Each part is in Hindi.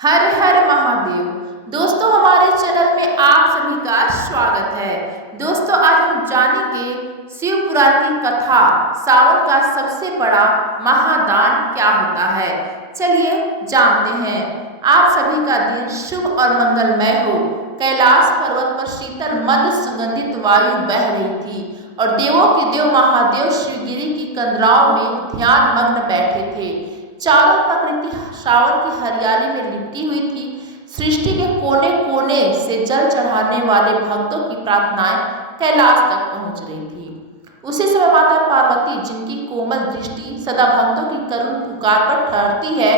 हर हर महादेव। दोस्तों, हमारे चैनल में आप सभी का स्वागत है। दोस्तों, आज हम जानेंगे शिव पुराण की कथा, सावन का सबसे बड़ा महादान क्या होता है। चलिए जानते हैं। आप सभी का दिन शुभ और मंगलमय हो। कैलाश पर्वत पर शीतल मंद सुगंधित वायु बह रही थी और देवों के देव महादेव शिवगिरी की कंदराओं में ध्यान मग्न बैठे थे। चारों प्रकृति श्रावण की हरियाली में लिपटी हुई थी। सृष्टि के कोने कोने से जल चढ़ाने वाले भक्तों की प्रार्थनाएं कैलाश तक पहुंच रही थी। उसी समय माता पार्वती, जिनकी कोमल दृष्टि सदा भक्तों की करुण पुकार पर ठहरती है,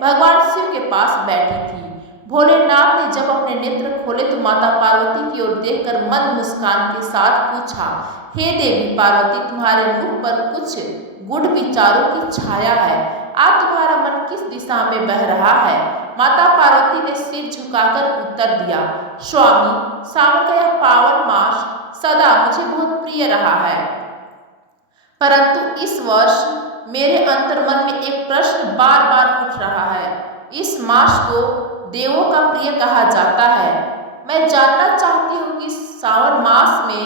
भगवान शिव के पास बैठी थी। भोलेनाथ ने जब अपने नेत्र खोले तो माता पार्वती की ओर देखकर मंद मुस्कान के साथ पूछा, हे देवी पार्वती, तुम्हारे मुख पर कुछ गूढ़ विचारों की छाया है। आज तुम्हारा मन किस दिशा में बह रहा है। माता पार्वती ने सिर झुकाकर उत्तर दिया, स्वामी, सावन का यह पावन मास सदा मुझे बहुत प्रिय रहा है, परंतु इस वर्ष मेरे अंतर्मन में एक प्रश्न बार बार उठ रहा है। इस मास को देवों का प्रिय कहा जाता है। मैं जानना चाहती हूँ कि सावन मास में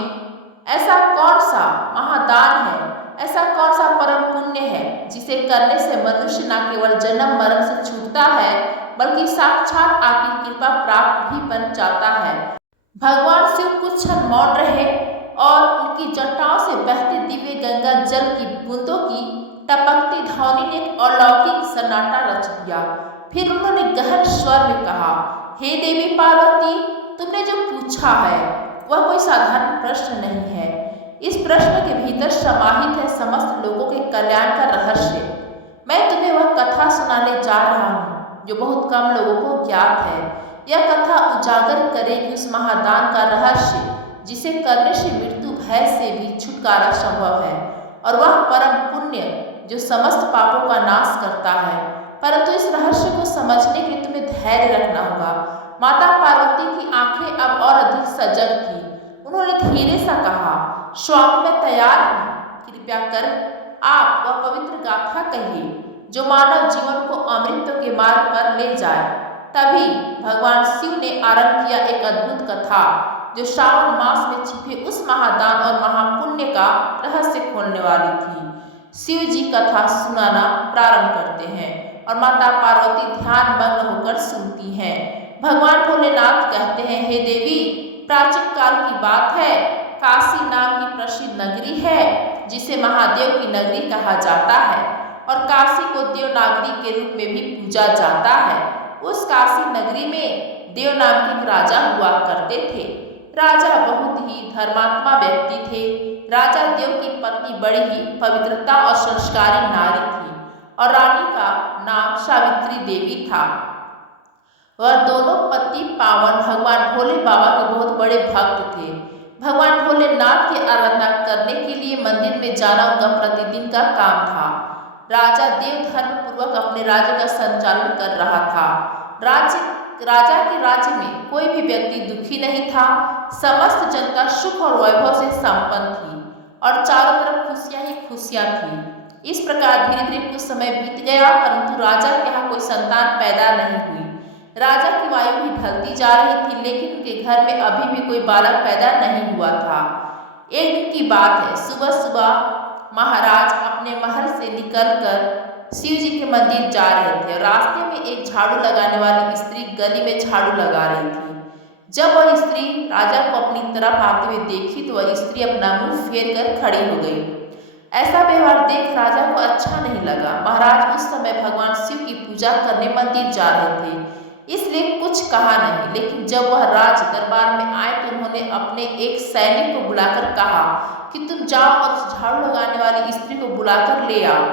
ऐसा कौन सा महादान है, ऐसा कौन सा परम पुण्य है जिसे करने से मनुष्य न केवल जन्म मरण से छूटता है बल्कि साक्षात आपकी कृपा प्राप्त भी बन जाता है। भगवान शिव कुछ क्षण मौन रहे और उनकी जटाओं से बहते दिव्य गंगा जल की बूंदों की टपकती ध्वनि ने एक अलौकिक सन्नाटा रच दिया। फिर उन्होंने गहन स्वर में कहा, हे देवी पार्वती, तुमने जो पूछा है वह कोई साधारण प्रश्न नहीं है। इस प्रश्न के भीतर समाहित है समस्त लोगों के कल्याण का रहस्य। मैं तुम्हें वह कथा सुनाने जा रहा हूँ जो बहुत कम लोगों को ज्ञात है। यह कथा उजागर करेगी उस महादान का रहस्य जिसे करने से मृत्यु भय से भी छुटकारा संभव है, और वह परम पुण्य जो समस्त पापों का नाश करता है। परंतु इस रहस्य को समझने के लिए तुम्हें धैर्य रखना होगा। माता पार्वती की आंखें अब और अधिक सजग थी। उन्होंने धीरे सा कहा, स्वामी, मैं तैयार हूँ। कृपया कर आप वह पवित्र गाथा कहिए जो मानव जीवन को अमृत के मार्ग पर ले जाए। तभी भगवान शिव ने आरंभ किया एक अद्भुत कथा जो श्रावण मास में छिपे उस महादान और महापुण्य का रहस्य खोलने वाली थी। शिव जी कथा सुनाना प्रारंभ करते हैं और माता पार्वती ध्यान मग्न होकर सुनती हैं। भगवान भोलेनाथ कहते हैं, हे देवी, प्राचीन काल की बात है। काशी नाम की प्रसिद्ध नगरी है जिसे महादेव की नगरी कहा जाता है और काशी को देवनागरी के रूप में भी पूजा जाता है। उस काशी नगरी में देव नाम के एक राजा हुआ करते थे। राजा बहुत ही धर्मात्मा व्यक्ति थे। राजा देव की पत्नी बड़ी ही पवित्रता और संस्कारी नारी थी और रानी का नाम सावित्री देवी था। वह दोनों पति पावन भगवान भोले बाबा के बहुत बड़े भक्त थे। भगवान भोलेनाथ की आराधना करने के लिए मंदिर में जाना उनका प्रतिदिन का काम था। राजा देव धर्म पूर्वक अपने राज्य का संचालन कर रहा था। राजा के राज्य में कोई भी व्यक्ति दुखी नहीं था। समस्त जनता सुख और वैभव से संपन्न थी और चारों तरफ खुशियां ही खुशियां थी। इस प्रकार धीरे धीरे कुछ समय बीत गया, परंतु राजा के यहाँ कोई संतान पैदा नहीं हुई। राजा की वायु भी ढलती जा रही थी, लेकिन उनके घर में अभी भी कोई बालक पैदा नहीं हुआ था। एक दिन की बात है, सुबह सुबह महाराज अपने महल से निकलकर शिव जी के मंदिर जा रहे थे। रास्ते में एक झाड़ू लगाने वाली स्त्री गली में झाड़ू लगा रही थी। जब वह स्त्री राजा को अपनी तरफ आते हुए देखी तो वह स्त्री अपना मुंह फेर कर खड़ी हो गई। ऐसा व्यवहार देख राजा को अच्छा नहीं लगा। महाराज उस समय भगवान शिव की पूजा करने मंदिर जा रहे थे, इसलिए कुछ कहा नहीं। लेकिन जब वह राज दरबार में आए तो उन्होंने अपने एक सैनिक को बुलाकर कहा कि तुम जाओ और उस झाड़ू लगाने वाली स्त्री को बुलाकर ले आओ,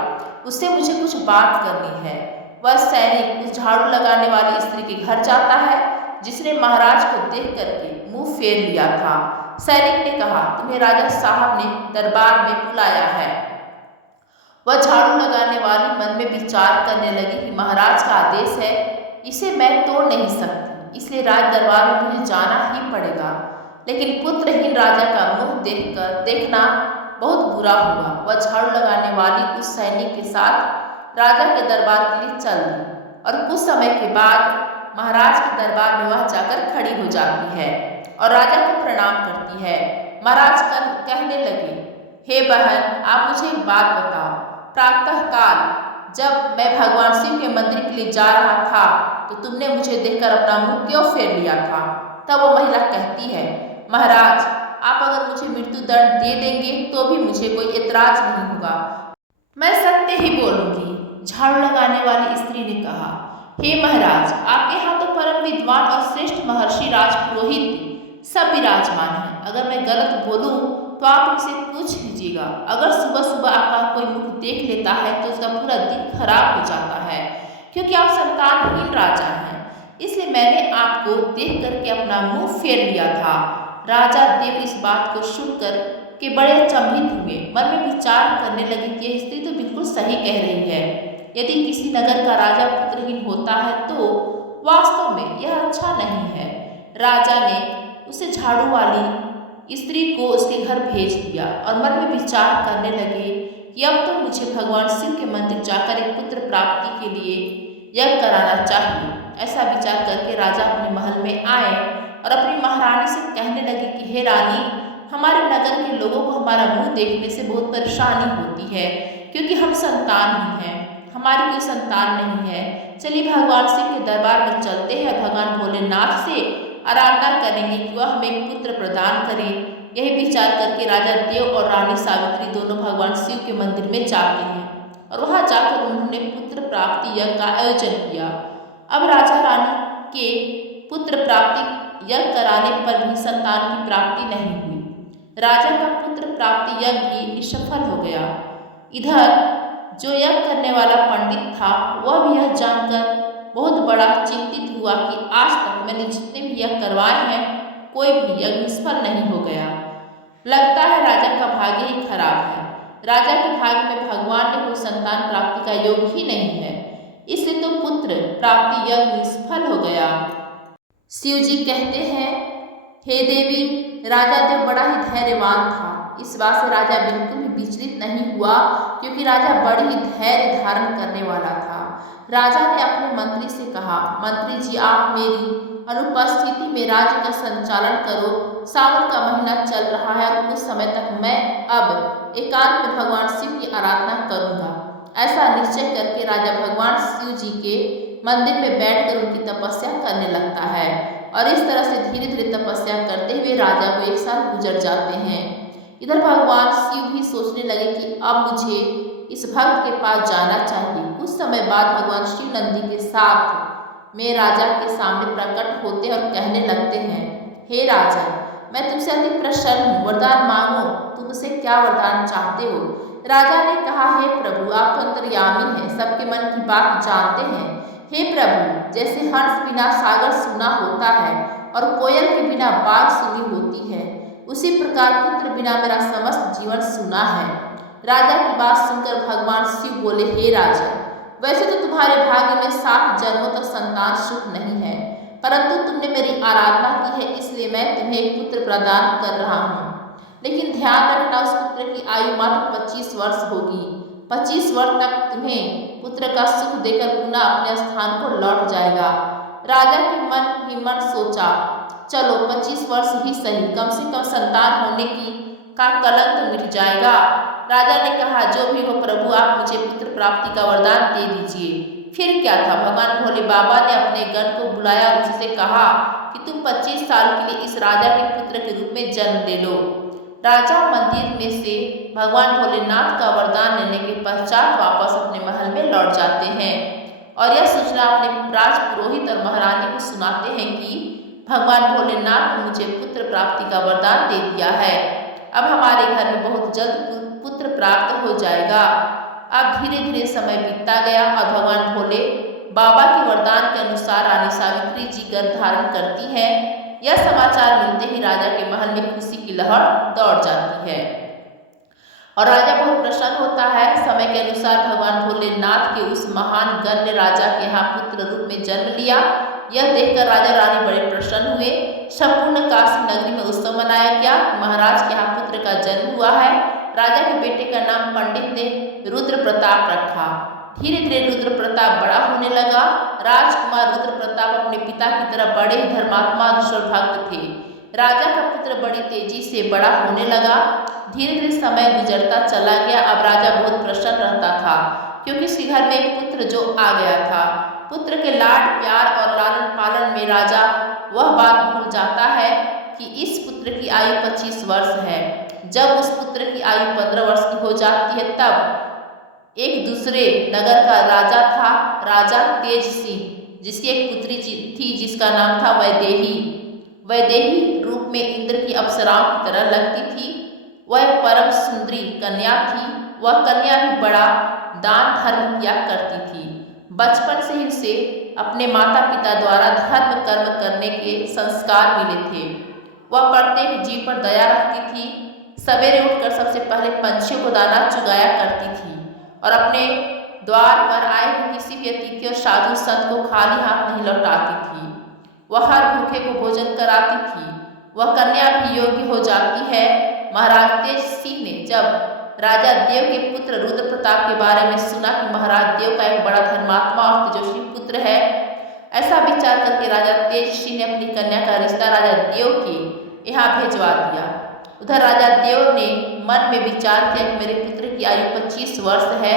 उससे मुझे कुछ बात करनी है। वह सैनिक उस झाड़ू लगाने वाली स्त्री के घर जाता है जिसने महाराज को देख करके मुंह फेर लिया था। सैनिक ने कहा, तुम्हें राजा साहब ने दरबार में बुलाया है। वह झाड़ू लगाने वाली मन में विचार करने लगी कि महाराज का आदेश है, इसे मैं तोड़ नहीं सकती, इसलिए राज दरबार में मुझे जाना ही पड़ेगा। लेकिन पुत्रहीन राजा का मुंह देखना बहुत बुरा हुआ। वह झाड़ू लगाने वाली उस सैनिक के साथ राजा के दरबार के लिए चल दी और कुछ समय के बाद महाराज के दरबार में वह जाकर खड़ी हो जाती है और राजा को प्रणाम करती है। महाराज कहने लगे, हे बहन, आप मुझे एक बात बताओ। प्रातःकाल जब मैं भगवान शिव के मंदिर के लिए जा रहा था तो तुमने मुझे देखकर अपना मुंह क्यों फेर लिया था? तब वो महिला कहती है, महाराज, आप अगर मुझे मृत्यु दंड दे देंगे तो भी मुझे कोई एतराज नहीं होगा, मैं सत्य ही बोलूंगी। झाड़ू लगाने वाली स्त्री ने कहा, हे महाराज, आपके यहाँ तो परम विद्वान और श्रेष्ठ महर्षि राजपुरोहित सब विराजमान हैं। अगर मैं गलत बोलूं तो आप इनसे पूछ लीजिएगा। अगर सुबह सुबह आपका कोई मुख देख लेता है तो उसका पूरा दिन खराब हो जाता है, क्योंकि आप संतानहीन राजा हैं। इसलिए मैंने आपको देख करके अपना मुंह फेर लिया था। राजा देव इस बात को सुनकर के बड़े अचंभित हुए, मन में विचार करने लगे कि यह स्त्री तो बिल्कुल सही कह रही है। यदि किसी नगर का राजा पुत्रहीन होता है तो वास्तव में यह अच्छा नहीं है। राजा ने उसे झाड़ू वाली स्त्री को उसके घर भेज दिया और मन में विचार करने लगे कि अब तो मुझे भगवान शिव के मंदिर जाकर एक पुत्र प्राप्ति के लिए यज्ञ कराना चाहिए। ऐसा विचार करके राजा अपने महल में आए और अपनी महारानी से कहने लगे कि हे रानी, हमारे नगर के लोगों को हमारा मुंह देखने से बहुत परेशानी होती है, क्योंकि हम संतानहीन हैं, हमारी कोई संतान नहीं है। चलिए भगवान शिव के दरबार में चलते हैं और भगवान भोलेनाथ से आराधना करेंगे कि वह हमें एक पुत्र प्रदान करें। यही विचार करके राजा देव और रानी सावित्री दोनों भगवान शिव के मंदिर में जाते हैं और वहां जाकर उन्होंने पुत्र प्राप्ति यज्ञ का आयोजन किया। अब राजा रानी के पुत्र प्राप्ति यज्ञ कराने पर भी संतान की प्राप्ति नहीं हुई। राजा का पुत्र प्राप्ति यज्ञ भी निष्फल हो गया। इधर जो यज्ञ करने वाला पंडित था वह भी यह जानकर बहुत बड़ा चिंतित हुआ कि आज तक मैंने जितने भी यज्ञ करवाए हैं कोई भी यज्ञ निष्फल नहीं हो गया। लगता है राजा का भाग्य ही खराब है। राजा के भाग्य में भगवान ने कोई संतान प्राप्ति का योग ही नहीं है, इसलिए तो पुत्र प्राप्ति यज्ञ निष्फल हो गया। शिव जी कहते हैं, हे देवी, राजा देव बड़ा ही धैर्यवान था। इस बात से राजा बिल्कुल भी विचलित नहीं हुआ, क्योंकि राजा बड़ी ही धैर्य धारण करने वाला था। राजा ने अपने मंत्री से कहा, मंत्री जी, आप मेरी अनुपस्थिति में राज्य का संचालन करो। सावन का महीना चल रहा है और कुछ समय तक मैं अब एकांत में भगवान शिव की आराधना करूंगा। ऐसा निश्चय करके राजा भगवान शिव जी के मंदिर में बैठकर उनकी तपस्या करने लगता है और इस तरह से धीरे धीरे तपस्या करते हुए राजा को एक साल गुजर जाते हैं। इधर भगवान शिव भी सोचने लगे कि अब मुझे इस भक्त के पास जाना चाहिए। कुछ समय बाद भगवान शिव नंदी के साथ में राजा के सामने प्रकट होते और कहने लगते हैं, हे राजा, मैं तुमसे अति प्रसन्न हूँ, वरदान मांगो, तुम मुझसे क्या वरदान चाहते हो? राजा ने कहा, हे प्रभु, आप तो अंतर्यामी हैं, सबके मन की बात जानते हैं। हे प्रभु, जैसे हंस बिना सागर सुना होता है और कोयल के बिना बात सुनी होती है, उसी प्रकार पुत्र बिना मेरा समस्त जीवन सुना है। राजा की बात सुनकर भगवान शिव बोले, हे राजा, वैसे तो तुम्हारे भाग्य में 7 जन्मों तक संतान सुख नहीं है, परंतु तुमने मेरी आराधना की है, इसलिए मैं तुम्हें एक पुत्र प्रदान कर रहा हूँ। लेकिन ध्यान रखना, उस पुत्र की आयु मात्र 25 वर्ष होगी। 25 वर्ष तक तुम्हें पुत्र का सुख देकर पुनः अपने स्थान को लौट जाएगा। राजा के मन ही मन सोचा, चलो 25 वर्ष ही सही, कम से कम संतान होने की का कलंक तो मिट जाएगा। राजा ने कहा, जो भी हो प्रभु, आप मुझे पुत्र प्राप्ति का वरदान दे दीजिए। फिर क्या था, भगवान भोले बाबा ने अपने गण को बुलाया और उससे कहा कि तुम 25 साल के लिए इस राजा के पुत्र के रूप में जन्म ले लो। राजा मंदिर में से भगवान भोलेनाथ का वरदान लेने के पश्चात वापस अपने महल में लौट जाते हैं और यह सूचना अपने राजपुरोहित और महारानी को सुनाते हैं कि भगवान भोलेनाथ ने मुझे पुत्र प्राप्ति का वरदान दे दिया है। अब हमारे घर में बहुत जल्द पुत्र प्राप्त हो जाएगा। अब धीरे धीरे समय बीतता गया और भगवान भोले बाबा के वरदान के अनुसार रानी सावित्री जी गर्भ धारण करती है। यह समाचार मिलते ही राजा के महल में खुशी की लहर दौड़ जाती है और राजा बहुत प्रसन्न होता है। समय के अनुसार भगवान भोलेनाथ के उस महान गण ने राजा के यहाँ पुत्र रूप में जन्म लिया। यह देखकर राजा रानी बड़े प्रसन्न हुए। संपूर्ण काशी नगरी में उत्सव मनाया गया। महाराज के यहाँ पुत्र का जन्म हुआ है। राजा के बेटे का नाम पंडित ने रुद्र प्रताप रखा। धीरे धीरे रुद्र प्रताप बड़ा होने लगा। राजकुमार रुद्र प्रताप अपने पिता की तरह बड़े ही धर्मात्मा ईश्वर भक्त थे। राजा का पुत्र बड़ी तेजी से बड़ा होने लगा। धीरे धीरे समय गुजरता चला गया। अब राजा बहुत प्रसन्न रहता था क्योंकि उसके घर में एक पुत्र जो आ गया था। पुत्र के लाड प्यार और लालन पालन में राजा वह बात भूल जाता है कि इस पुत्र की आयु 25 वर्ष है। जब उस पुत्र की आयु 15 वर्ष की हो जाती है तब एक दूसरे नगर का राजा था, राजा तेज सिंह, जिसकी एक पुत्री थी जिसका नाम था वैदेही। वैदेही रूप में इंद्र की अप्सराओं की तरह लगती थी। वह परम सुंदरी कन्या थी। वह कन्या भी बड़ा दान धर्म किया करती थी। बचपन से ही उसे अपने माता पिता द्वारा धर्म कर्म करने के संस्कार मिले थे। वह प्रत्येक जीव पर दया रखती थी। सवेरे उठकर सबसे पहले पंछियों को दाना चुगाया करती थी और अपने द्वार पर आए हुए किसी भी अतिथि और साधु संत को खाली हाथ नहीं लौटाती थी। वह हर भूखे को भोजन कराती थी। वह कन्या भी योग्य हो जाती है। महाराज तेज सिंह ने जब राजा देव के पुत्र रुद्र प्रताप के बारे में सुना कि महाराज देव का एक बड़ा धर्मात्मा और तेजस्वी पुत्र है, ऐसा विचार करके राजा तेज सिंह ने अपनी कन्या का रिश्ता राजा देव के यहाँ भेजवा दिया। उधर राजा देव ने मन में विचार किया कि मेरे पुत्र की आयु 25 वर्ष है,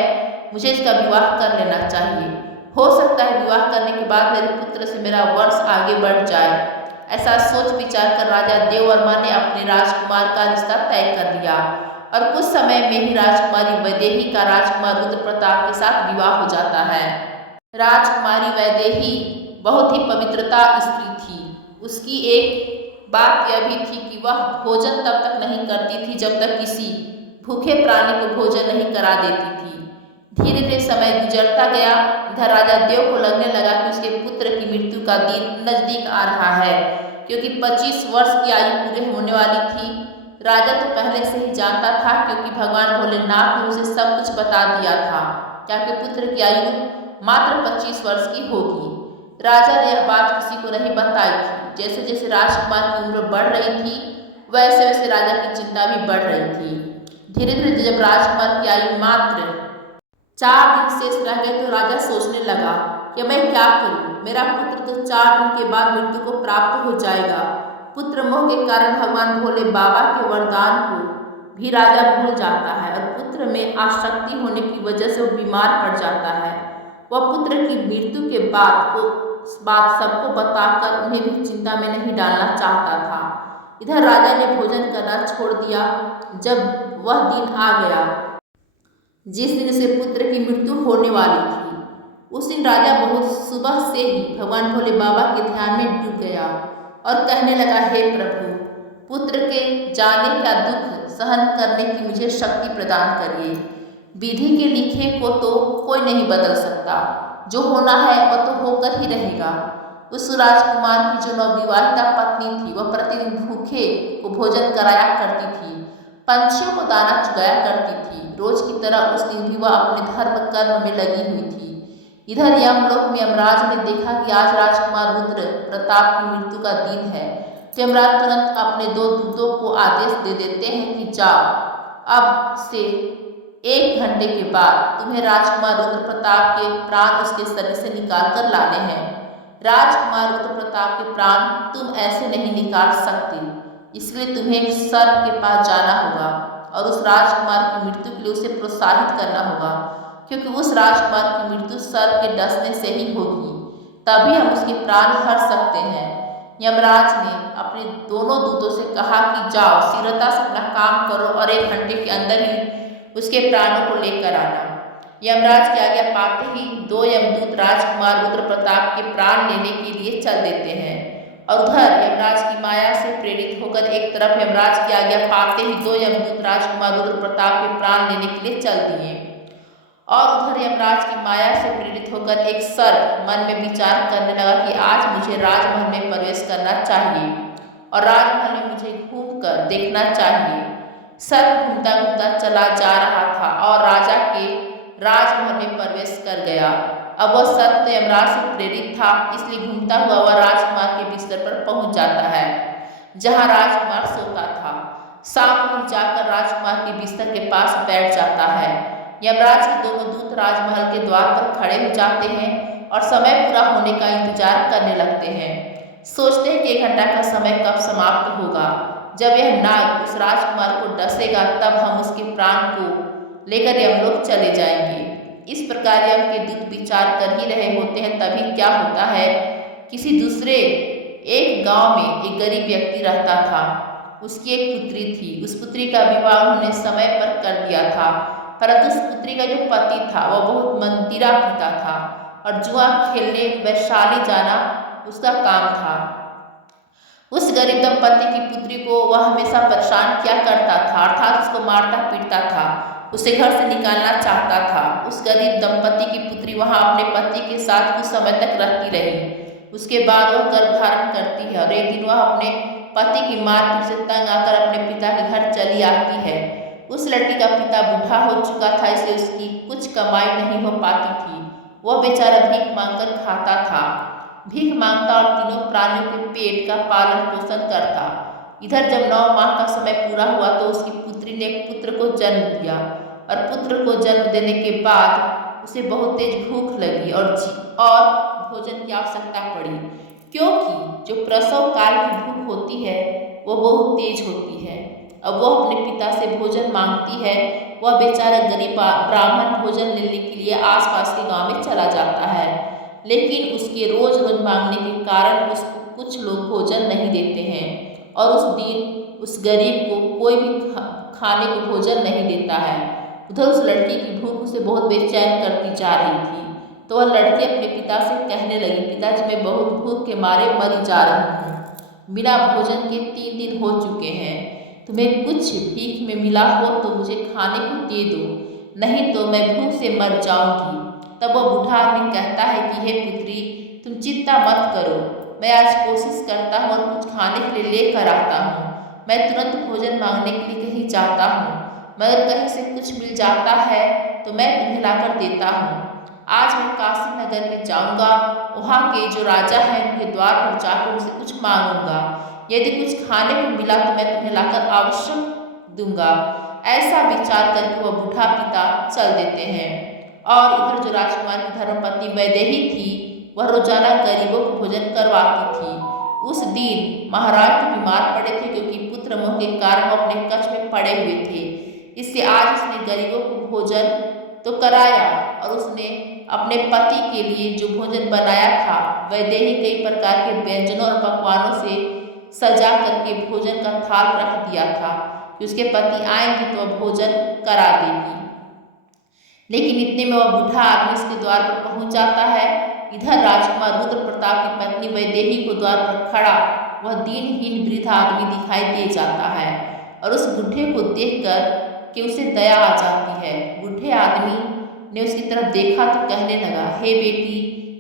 मुझे इसका विवाह कर लेना चाहिए। हो सकता है विवाह करने के बाद मेरे पुत्र से मेरा वंश आगे बढ़ जाए। ऐसा सोच विचार कर राजा देववर्मा ने अपने राजकुमार का रिश्ता तय कर लिया और कुछ समय में ही राजकुमारी वैदेही का राजकुमार रुद्र प्रताप के साथ विवाह हो जाता है। राजकुमारी वैदेही बहुत ही पवित्रता स्त्री थी। उसकी एक बात यह भी थी कि वह भोजन तब तक नहीं करती थी जब तक किसी भूखे प्राणी को भोजन नहीं करा देती थी। धीरे धीरे समय गुजरता गया। इधर राजा देव को लगने लगा कि उसके पुत्र की मृत्यु का दिन नजदीक आ रहा है, क्योंकि 25 वर्ष की आयु पूरे होने वाली थी। राजा तो पहले से ही जानता था क्योंकि भगवान भोलेनाथ ने उसे सब कुछ बता दिया था क्या कि पुत्र की आयु मात्र 25 वर्ष की होगी। राजा ने यह बात किसी को नहीं बताई थी। जैसे जैसे राजकुमार की उम्र बढ़ रही थी वैसे वैसे राजा की चिंता भी बढ़ रही थी। धीरे धीरे जब राजकुमार की आयु मात्र 4 दिन शेष रह गए तो राजा सोचने लगा कि मैं क्या करूं। मेरा पुत्र तो 4 दिन के बाद मृत्यु को प्राप्त हो जाएगा। पुत्र मोह के कारण भगवान भोले बाबा के वरदान को भी राजा भूल जाता है और पुत्र में आसक्ति होने की वजह से वो बीमार पड़ जाता है। वह पुत्र की मृत्यु के बात सबको बताकर उन्हें भी चिंता में नहीं डालना चाहता था। इधर राजा ने भोजन करना छोड़ दिया। जब वह दिन आ गया जिस दिन उसे पुत्र की मृत्यु होने वाली थी, उस दिन राजा बहुत सुबह से ही भगवान भोले बाबा के ध्यान में डूब गया और कहने लगा, हे प्रभु, पुत्र के जाने का दुख सहन करने की मुझे शक्ति प्रदान करिए। विधि के लिखे को तो कोई नहीं बदल सकता। जो होना है वह तो होकर ही रहेगा। उस राजकुमार की जो नवविवाहिता पत्नी थी वह प्रतिदिन भूखे को भोजन कराया करती थी, पंछियों को दाना चुगाया करती थी। रोज की तरह उस दिन भी वह अपने धर्म कर्म में लगी हुई थी। इधर यमलोक में यमराज ने देखा कि आज राजकुमार रुद्र प्रताप की मृत्यु का दिन है तो यमराज तुरंत अपने 2 दूतों को आदेश दे देते हैं कि जाओ, अब से 1 घंटे के बाद तुम्हें राजकुमार रुद्र प्रताप के प्राण उसके शरीर से निकाल कर लाने हैं। राजकुमार रुद्र प्रताप के प्राण तुम ऐसे नहीं निकाल सकते, इसलिए तुम्हें एक सर्प के पास जाना होगा और उस राजकुमार की मृत्यु के लिए उसे प्रोत्साहित करना होगा, क्योंकि उस राजकुमार की मृत्यु सर्प के डसने से ही होगी। तभी हम उसके प्राण हर सकते हैं। यमराज ने अपने दोनों दूतों से कहा कि जाओ, शीघ्रता से अपना काम करो और 1 घंटे के अंदर ही उसके प्राणों को लेकर आना। यमराज की आज्ञा पाते ही 2 यमदूत राजकुमार रुद्र प्रताप के प्राण लेने के लिए चल देते हैं और उधर यमराज की माया से प्रेरित होकर एक तरफ यमराज की आज्ञा पाते ही 2 यमदूत राजकुमार रुद्र प्रताप के प्राण लेने के लिए चल दिए और उधर यमराज की माया से प्रेरित होकर एक सर्प मन में विचार करने लगा कि आज मुझे राजमहल में प्रवेश करना चाहिए और राजमहल में मुझे घूमकर देखना चाहिए। सर्प घूमता घूमता चला जा रहा था और राजा के राजमहल में प्रवेश कर गया। अब वह सर्प तो यमराज से प्रेरित था, इसलिए घूमता हुआ वह राजकुमार के बिस्तर पर पहुंच जाता है जहां राजकुमार सोता था। शाम को जाकर राजकुमार के बिस्तर के पास बैठ जाता है। यमराज के दोनों दूत राजमहल के द्वार पर खड़े हो जाते हैं और समय पूरा होने का इंतजार करने लगते हैं। सोचते हैं कि 1 घंटा का समय कब समाप्त होगा। जब यह नाग उस राजकुमार को डसेगा तब हम उसके प्राण को लेकर यमलोक चले जाएंगे। इस प्रकार यम के दूत विचार कर ही रहे होते हैं, तभी क्या होता है, किसी दूसरे एक गांव में एक गरीब व्यक्ति रहता था। उसकी एक पुत्री थी। उस पुत्री का विवाह उन्होंने समय पर कर दिया था, परंतु उस पुत्री का जो पति था वह बहुत मंदिरा पीता था और जुआ खेलने वैशाली जाना उसका काम था। उस गरीब दंपति की पुत्री को वह हमेशा परेशान किया करता था, अर्थात उसको मारता पीटता था, उसे घर से निकालना चाहता था। उस गरीब दंपति की पुत्री वहां अपने पति के साथ कुछ समय तक रहती रही। उसके बाद वह गर्भ धारण करती है और एक दिन वह अपने पति की मारपीट से तंग आकर अपने पिता के घर चली आती है। उस लड़की का पिता बूढ़ा हो चुका था, इसलिए उसकी कुछ कमाई नहीं हो पाती थी। वह बेचारा भीख मांगकर खाता था, भीख मांगता और तीनों प्राणियों के पेट का पालन पोषण करता। इधर जब 9 माह का समय पूरा हुआ तो उसकी पुत्री ने एक पुत्र को जन्म दिया और पुत्र को जन्म देने के बाद उसे बहुत तेज भूख लगी और भोजन की आवश्यकता पड़ी, क्योंकि जो प्रसव काल की भूख होती है वो बहुत तेज होती है। अब वह अपने पिता से भोजन मांगती है। वह बेचारा गरीब ब्राह्मण भोजन लेने के लिए आसपास के गांव में चला जाता है, लेकिन उसके रोज रोज मांगने के कारण उसको कुछ लोग भोजन नहीं देते हैं और उस दिन उस गरीब को कोई भी खाने को भोजन नहीं देता है। उधर उस लड़की की भूख उसे बहुत बेचैन करती जा रही थी, तो वह लड़की अपने पिता से कहने लगी, पिताजी मैं बहुत भूख के मारे मर जा रही हूँ। बिना भोजन के 3 दिन हो चुके हैं। तुम्हें कुछ भीख में मिला हो तो मुझे खाने को दे दो, नहीं तो मैं भूख से मर जाऊंगी। तब वह बूढ़ा आदमी कहता है कि हे पुत्री, तुम चिंता मत करो, मैं आज कोशिश करता हूँ और कुछ खाने के लिए लेकर आता हूँ। मैं तुरंत भोजन मांगने के लिए कहीं जाता हूँ, मगर कहीं से कुछ मिल जाता है तो मैं तुम्हें लाकर देता हूँ। आज मैं काशी नगर में जाऊंगा, वहाँ के जो राजा हैं उनके द्वार पर जाकर उनसे कुछ मांगूंगा। यदि कुछ खाने को मिला तो मैं तुम्हें लाकर अवश्य दूंगा। ऐसा विचार करके वह बूढ़ा पिता चल देते हैं। और इधर जो राजकुमार की धर्मपत्नी वैदेही थी, वह रोजाना गरीबों को भोजन करवाती थी। उस दिन महाराज तो बीमार पड़े थे, क्योंकि पुत्र मोह के कारण वो अपने कक्ष में पड़े हुए थे। इससे आज उसने गरीबों को भोजन तो कराया और उसने अपने पति के लिए जो भोजन बनाया था, वैदेही कई प्रकार के व्यंजनों और पकवानों से सजा करके भोजन का थाल रख दिया था कि उसके पति आएंगे तो वह भोजन करा देगी। लेकिन इतने में वह बूढ़ा आदमी उसके द्वार पर पहुंच जाता है। इधर राजकुमार रुद्र प्रताप की पत्नी वैदेही को द्वार पर खड़ा वह दीनहीन वृद्ध आदमी दिखाई दे जाता है और उस बूढ़े को देखकर कि उसे दया आ जाती है। बूढ़े आदमी ने उसकी तरफ देखा तो कहने लगा, हे बेटी,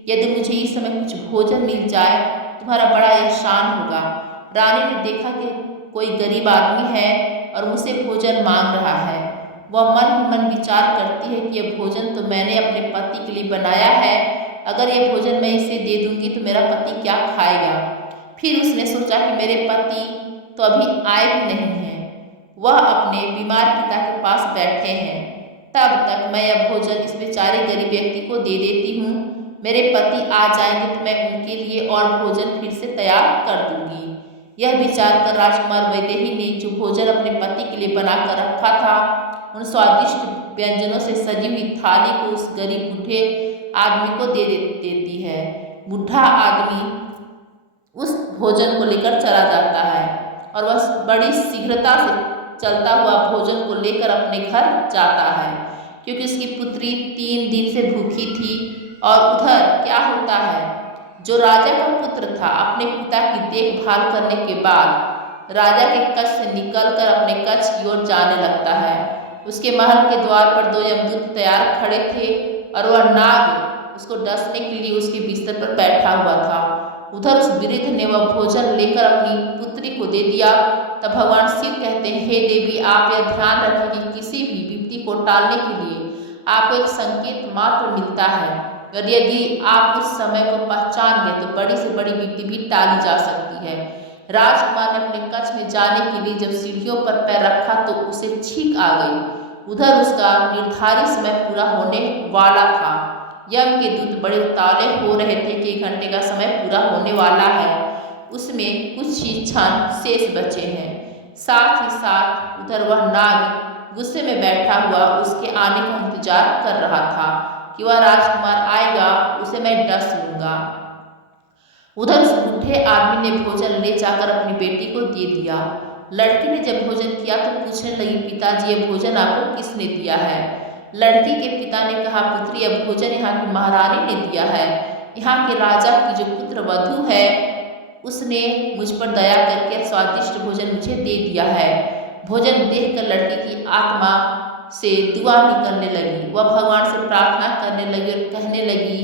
यदि मुझे इस समय कुछ भोजन मिल जाए तुम्हारा बड़ा एहसान होगा। रानी ने देखा कि कोई गरीब आदमी है और मुझसे भोजन मांग रहा है। वह मन ही मन विचार करती है कि यह भोजन तो मैंने अपने पति के लिए बनाया है, अगर यह भोजन मैं इसे दे दूंगी तो मेरा पति क्या खाएगा। फिर उसने सोचा कि मेरे पति तो अभी आए भी नहीं हैं, वह अपने बीमार पिता के पास बैठे हैं, तब तक मैं यह भोजन इस बेचारे गरीब व्यक्ति को दे देती हूँ। मेरे पति आ जाएंगे तो मैं उनके लिए और भोजन फिर से तैयार कर दूंगी। यह विचार कर राजकुमार वैदेही ने जो भोजन अपने पति के लिए बनाकर रखा था, उन स्वादिष्ट व्यंजनों से सजी हुई थाली को उस गरीब बूढ़े आदमी को देती है। बूढ़ा आदमी उस भोजन को लेकर चला जाता है और वह बड़ी शीघ्रता से चलता हुआ भोजन को लेकर अपने घर जाता है, क्योंकि उसकी पुत्री 3 दिन से भूखी थी। और उधर क्या होता है, जो राजा का पुत्र था अपने पिता की देखभाल करने के बाद राजा के कक्ष से निकलकर अपने कक्ष की ओर जाने लगता है। उसके महल के द्वार पर 2 यमदूत तैयार खड़े थे और वह नाग उसको डसने के लिए उसके बिस्तर पर बैठा हुआ था। उधर उस वृद्ध ने वह भोजन लेकर अपनी पुत्री को दे दिया। तब भगवान शिव कहते हैं, हे देवी, आप यह ध्यान रखें कि किसी भी विपत्ति को टालने के लिए आपको एक संकेत मात्र मिलता है, और यदि आप उस समय को पहचान गए तो बड़ी से बड़ी विपत्ति भी टाली जा सकती है। राजकुमार ने अपने कक्ष में जाने के लिए जब सीढ़ियों पर पैर रखा तो उसे छींक आ गई। उधर उसका निर्धारित समय पूरा होने वाला था। यम के दूत बड़े उतावले हो रहे थे कि 1 घंटे का समय पूरा होने वाला है, उसमें कुछ ही क्षण शेष बचे हैं। साथ ही साथ उधर वह नाग गुस्से में बैठा हुआ उसके आने का इंतजार कर रहा था कि वह राजकुमार आएगा, उसे मैं डस लूंगा। उधर उस बूढ़े आदमी ने भोजन ले जाकर अपनी बेटी को दे दिया। लड़की ने जब भोजन किया तो पूछने लगी, पिताजी ये भोजन आपको किसने दिया है? लड़की के पिता ने कहा, पुत्री यह भोजन यहाँ की महारानी ने दिया है। यहाँ के राजा की जो पुत्र वधू है उसने मुझ पर दया करके स्वादिष्ट भोजन मुझे दे दिया है। भोजन देखकर लड़की की आत्मा से दुआ निकलने लगी। वह भगवान से प्रार्थना करने लगी और कहने लगी,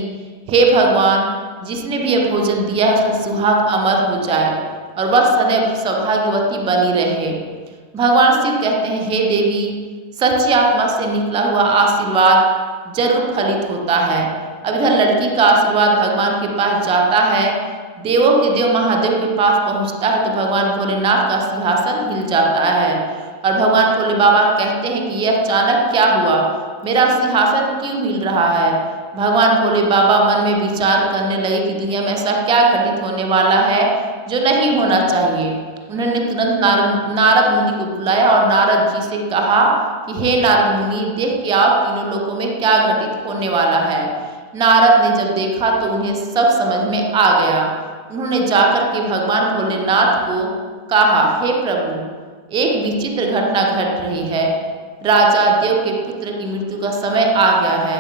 हे भगवान, जिसने भी यह भोजन दिया है उसका सुहाग अमर हो जाए और वह सदैव सौभाग्यवती बनी रहे। भगवान शिव कहते हैं, हे देवी, सच्ची आत्मा से निकला हुआ आशीर्वाद जरूर फलित होता है। अब इधर लड़की का आशीर्वाद भगवान के पास जाता है, देवों के देव महादेव के पास पहुंचता है तो भगवान भोलेनाथ का सिंहासन हिल जाता है और भगवान भोले बाबा कहते हैं कि यह अचानक क्या हुआ, मेरा सिंहासन क्यों हिल रहा है? भगवान भोले बाबा मन में विचार करने लगे कि दुनिया में ऐसा क्या घटित होने वाला है जो नहीं होना चाहिए। उन्होंने तुरंत नारद मुनि को बुलाया और नारद जी से कहा कि हे नारद मुनि, देख के आओ तीनों लोकों में क्या घटित होने वाला है। नारद ने जब देखा तो उन्हें सब समझ में आ गया। उन्होंने जाकर के भगवान भोलेनाथ को कहा, हे प्रभु, एक विचित्र घटना घट रही है। राजा देव के पुत्र की मृत्यु का समय आ गया है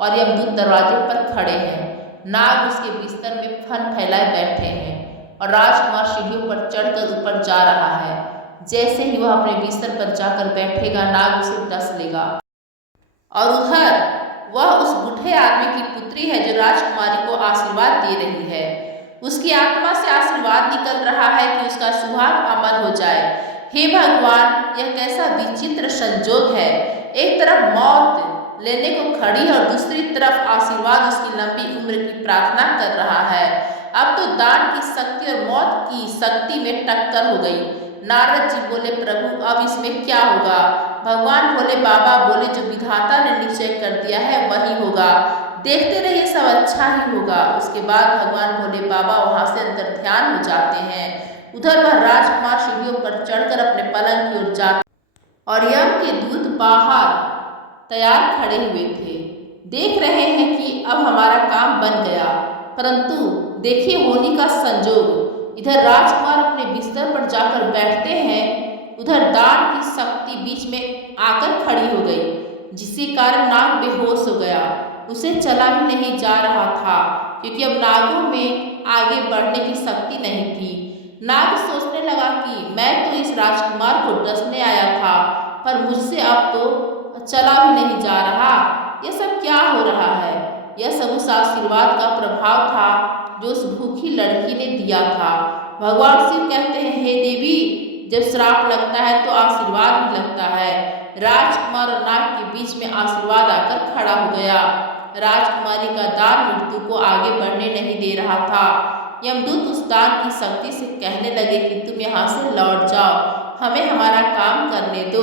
और यमदूत दरवाजे पर खड़े हैं। नाग उसके बिस्तर में फन फैलाए बैठे हैं और राजकुमार सीढ़ियों पर चढ़कर ऊपर जा रहा है। जैसे ही वह अपने बिस्तर पर जाकर बैठेगा, नाग उसे डस लेगा और उधर वह उस बूढ़े आदमी की पुत्री है जो राजकुमारी को आशीर्वाद दे रही है। उसकी आत्मा से आशीर्वाद निकल रहा है कि उसका सुहाग अमर हो जाए। हे भगवान, यह कैसा विचित्र संजोग है। एक तरफ मौत लेने को खड़ी है और दूसरी तरफ आशीर्वाद उसकी लंबी उम्र की प्रार्थना कर रहा है। अब तो दान की शक्ति और मौत की शक्ति में टक्कर हो गई। नारद जी बोले, प्रभु अब इसमें क्या होगा? भगवान भोले बाबा बोले, जो विधाता ने निश्चय कर दिया है वही होगा, देखते रहिए सब अच्छा ही होगा। उसके बाद भगवान भोले बाबा वहां से अंतर ध्यान हो जाते हैं। उधर वह राजकुमार सीढ़ियों पर चढ़कर अपने पलंग की ओर जाते और यम के दूत बाहर तैयार खड़े हुए थे। देख रहे हैं कि अब हमारा काम बन गया, परंतु देखिए होली का संजोग। इधर राजकुमार अपने बिस्तर पर जाकर बैठते हैं, उधर दान की शक्ति बीच में आकर खड़ी हो गई, जिसके कारण नाग बेहोश हो गया। उसे चला भी नहीं जा रहा था क्योंकि अब नागों में आगे बढ़ने की शक्ति नहीं थी। नाग सोचने लगा कि मैं तो इस राजकुमार को डसने आया था, पर मुझसे अब तो चला भी नहीं जा रहा। यह सब क्या हो रहा है? यह सब उस आशीर्वाद का प्रभाव था जो उस भूखी लड़की ने दिया था। भगवान शिव कहते हैं, हे देवी, जब श्राप लगता है तो आशीर्वाद भी लगता है। राजकुमार और नाग के बीच में आशीर्वाद आकर खड़ा हो गया। राजकुमारी का दान मृत्यु को आगे बढ़ने नहीं दे रहा था। यमदूत उस दान की शक्ति से कहने लगे कि तुम यहाँ से लौट जाओ, हमें हमारा काम करने दो,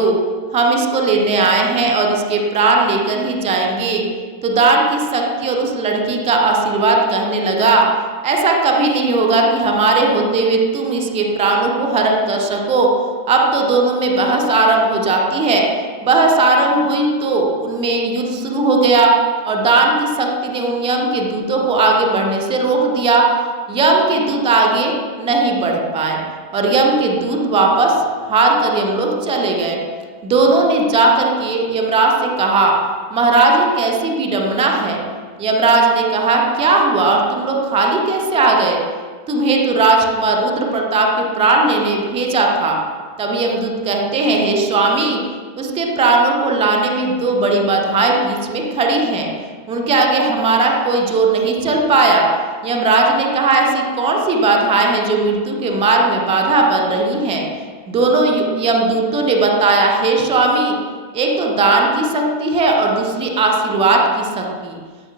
हम इसको लेने आए हैं और इसके प्राण लेकर ही जाएंगे। तो दान की शक्ति और उस लड़की का आशीर्वाद कहने लगा, ऐसा कभी नहीं होगा कि हमारे होते हुए तुम इसके प्राणों को हरण कर सको। अब तो दोनों में बहस आरंभ हो जाती है। बहस आरंभ हुई तो उनमें युद्ध शुरू हो गया और दान की शक्ति ने उन यम के दूतों को आगे बढ़ने से रोक दिया। यम के दूत आगे नहीं बढ़ पाए और यम के दूत वापस हार कर यमलोक चले गए। दोनों ने जाकर के यमराज से कहा, महाराज ये कैसी विडंबना है। यमराज ने कहा, क्या हुआ और तुम लोग खाली कैसे आ गए? तुम्हें तो राजकुमार रुद्र प्रताप के प्राण लेने भेजा था। तब यमदूत कहते हैं, हे स्वामी, उसके प्राणों को लाने में दो बड़ी बाधाएं बीच में खड़ी हैं, उनके आगे हमारा कोई जोर नहीं चल पाया। यमराज ने कहा, ऐसी कौन सी बाधाएं हैं जो मृत्यु के मार्ग में बाधा बन रही हैं? दोनों यमदूतों ने बताया, हे स्वामी, एक तो दान की शक्ति है और दूसरी आशीर्वाद की शक्ति।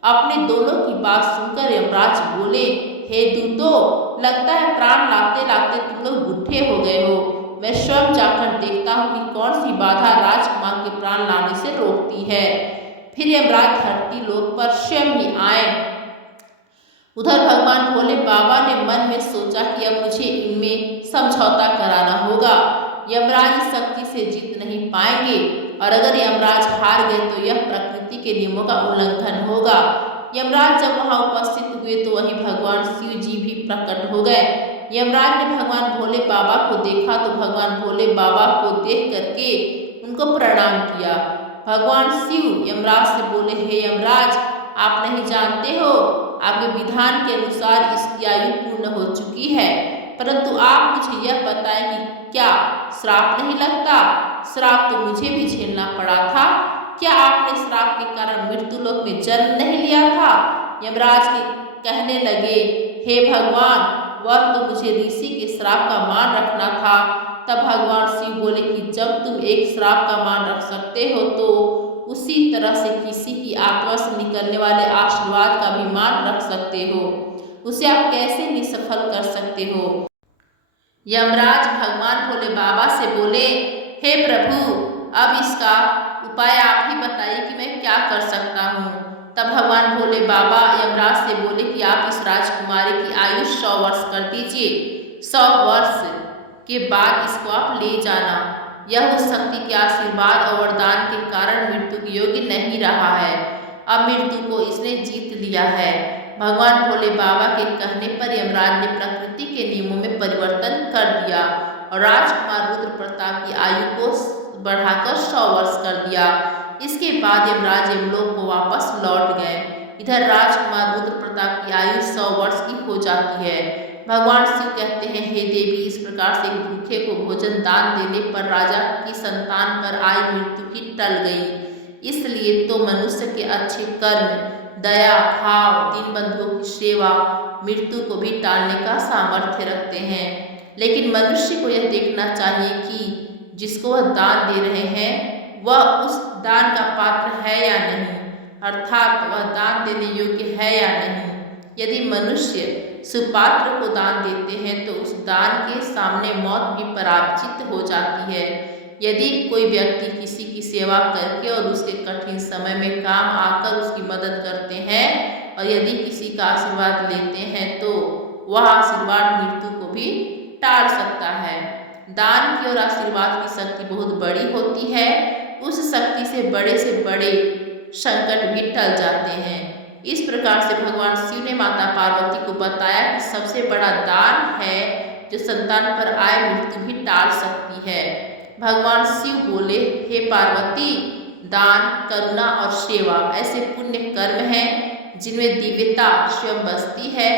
अपने दोनों की बात सुनकर यमराज बोले, हे दूतों, लगता है प्राण लाते लाते तुम लोग बूढ़े हो गए हो। मैं स्वयं जाकर देखता हूँ कि कौन सी बाधा राजकुमार के प्राण लाने से रोकती है। फिर यमराज धरती लोक पर स्वयं ही आए। उधर भगवान भोले बाबा ने मन में सोचा कि अब मुझे इनमें समझौता कराना होगा। यमराज इस शक्ति से जीत नहीं पाएंगे और अगर यमराज हार गए तो यह प्रकृति के नियमों का उल्लंघन होगा। यमराज जब वहां उपस्थित हुए तो वहीं भगवान शिव जी भी प्रकट हो गए। यमराज ने भगवान भोले बाबा को देखा तो भगवान भोले बाबा को देख करके उनको प्रणाम किया। भगवान शिव यमराज से बोले, हे यमराज, आप नहीं जानते हो, आपके विधान के अनुसार इसकी आयु पूर्ण हो चुकी है, परंतु आप मुझे यह बताएं कि क्या श्राप नहीं लगता? श्राप तो मुझे भी झेलना पड़ा था। क्या आपने श्राप के कारण मृत्यु लोक में जन्म नहीं लिया था? यमराज के कहने लगे, हे भगवान, वह तो मुझे ऋषि के श्राप का मान रखना था। तब भगवान शिव बोले कि जब तुम एक श्राप का मान रख सकते हो तो उसी तरह से किसी की आत्मा से निकलने वाले आशीर्वाद का भी मान रख सकते हो। उसे आप कैसे निष्फल कर सकते हो? यमराज भगवान भोले बाबा से बोले, हे प्रभु, अब इसका उपाय आप ही बताइए कि मैं क्या कर सकता हूँ। तब भगवान भोले बाबा यमराज से बोले कि आप इस राजकुमारी की आयु 100 वर्ष कर दीजिए। 100 वर्ष के बाद इसको आप ले जाना। यह उस शक्ति के आशीर्वाद और वरदान के कारण मृत्यु के योग्य नहीं रहा है। अब मृत्यु को इसने जीत लिया है। भगवान भोले बाबा के कहने पर यमराज ने प्रकृति के नियमों में परिवर्तन कर दिया और राजकुमार रुद्र प्रताप की आयु को बढ़ाकर 100 वर्ष कर दिया। इसके बाद यमराज यमलोक को वापस लौट गए। इधर राजकुमार रुद्र प्रताप की आयु 100 वर्ष की हो जाती है। भगवान शिव कहते हैं, हे देवी, इस प्रकार से एक भूखे को भोजन दान देने पर राजा की संतान पर आई मृत्यु की टल गई। इसलिए तो मनुष्य के अच्छे कर्म, दया भाव, दीन बंधुओं की सेवा मृत्यु को भी टालने का सामर्थ्य रखते हैं। लेकिन मनुष्य को यह देखना चाहिए कि जिसको वह दान दे रहे हैं वह उस दान का पात्र है या नहीं, अर्थात वह दान देने योग्य है या नहीं। यदि मनुष्य सुपात्र को दान देते हैं तो उस दान के सामने मौत भी पराजित हो जाती है। यदि कोई व्यक्ति किसी की सेवा करके और उसके कठिन समय में काम आकर उसकी मदद करते हैं और यदि किसी का आशीर्वाद लेते हैं तो वह आशीर्वाद मृत्यु को भी टाल सकता है। दान की और आशीर्वाद की शक्ति बहुत बड़ी होती है। उस शक्ति से बड़े संकट भी टल जाते हैं। इस प्रकार से भगवान शिव ने माता पार्वती को बताया कि सबसे बड़ा दान है जो संतान पर आए मृत्यु भी टाल सकती है। भगवान शिव बोले, हे पार्वती, दान, करुणा और सेवा ऐसे पुण्य कर्म हैं जिनमें दिव्यता स्वयं बसती है,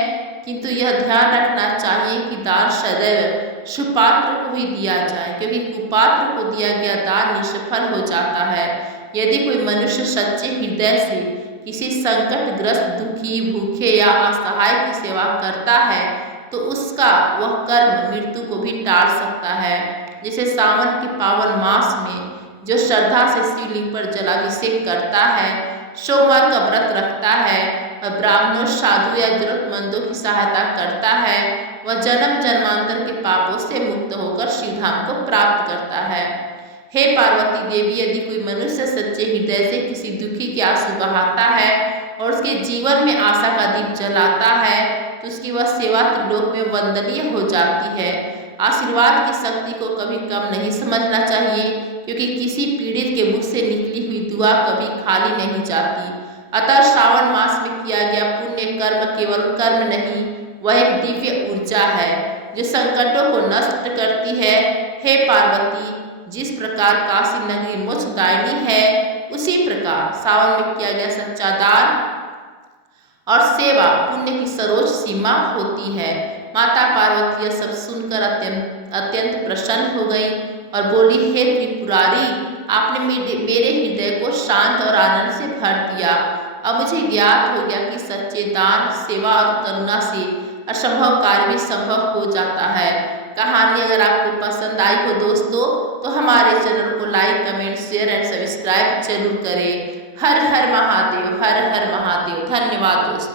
किंतु यह ध्यान रखना चाहिए कि दान सदैव सुपात्र को ही दिया जाए, क्योंकि कुपात्र को दिया गया दान निष्फल हो जाता है। यदि कोई मनुष्य सच्चे हृदय से किसी संकटग्रस्त, दुखी, भूखे या असहाय की सेवा करता है तो उसका वह कर्म मृत्यु को भी टाल सकता है। जैसे सावन के पावन मास में जो श्रद्धा से शिवलिंग पर जलाभिषेक करता है, सोमवार का व्रत रखता है और ब्राह्मणों, साधु या जरूरतमंदों की सहायता करता है, वह जन्म जन्मांतर के पापों से मुक्त होकर शिवधाम को प्राप्त करता है। हे पार्वती देवी, यदि कोई मनुष्य सच्चे हृदय से किसी दुखी के आंसू बहाता है और उसके जीवन में आशा का दीप जलाता है तो उसकी वह सेवा त्रिलोक में वंदनीय हो जाती है। आशीर्वाद की शक्ति को कभी कम नहीं समझना चाहिए, क्योंकि किसी पीड़ित के मुख से निकली हुई दुआ कभी खाली नहीं जाती। अतः श्रावण मास में किया गया पुण्य कर्म केवल कर्म नहीं, वह एक दिव्य ऊर्जा है जो संकटों को नष्ट करती है। हे पार्वती, जिस प्रकार काशी नगरी मोक्षदायिनी है, उसी प्रकार सावन में किया गया सच्चा दान और सेवा पुण्य की सर्वोच्च सीमा होती है। माता पार्वती यह सब सुनकर अत्यंत प्रसन्न हो गई और बोली, हे त्रिपुरारी, आपने मेरे हृदय को शांत और आनंद से भर दिया। अब मुझे ज्ञात हो गया कि सच्चे दान, सेवा और करुणा से असंभव कार्य भी संभव हो जाता है। कहानी अगर आपको पसंद आई हो दोस्तों तो हमारे चैनल को like, comment, share and subscribe जरूर करें। हर हर महादेव, हर हर महादेव। धन्यवाद दोस्तों।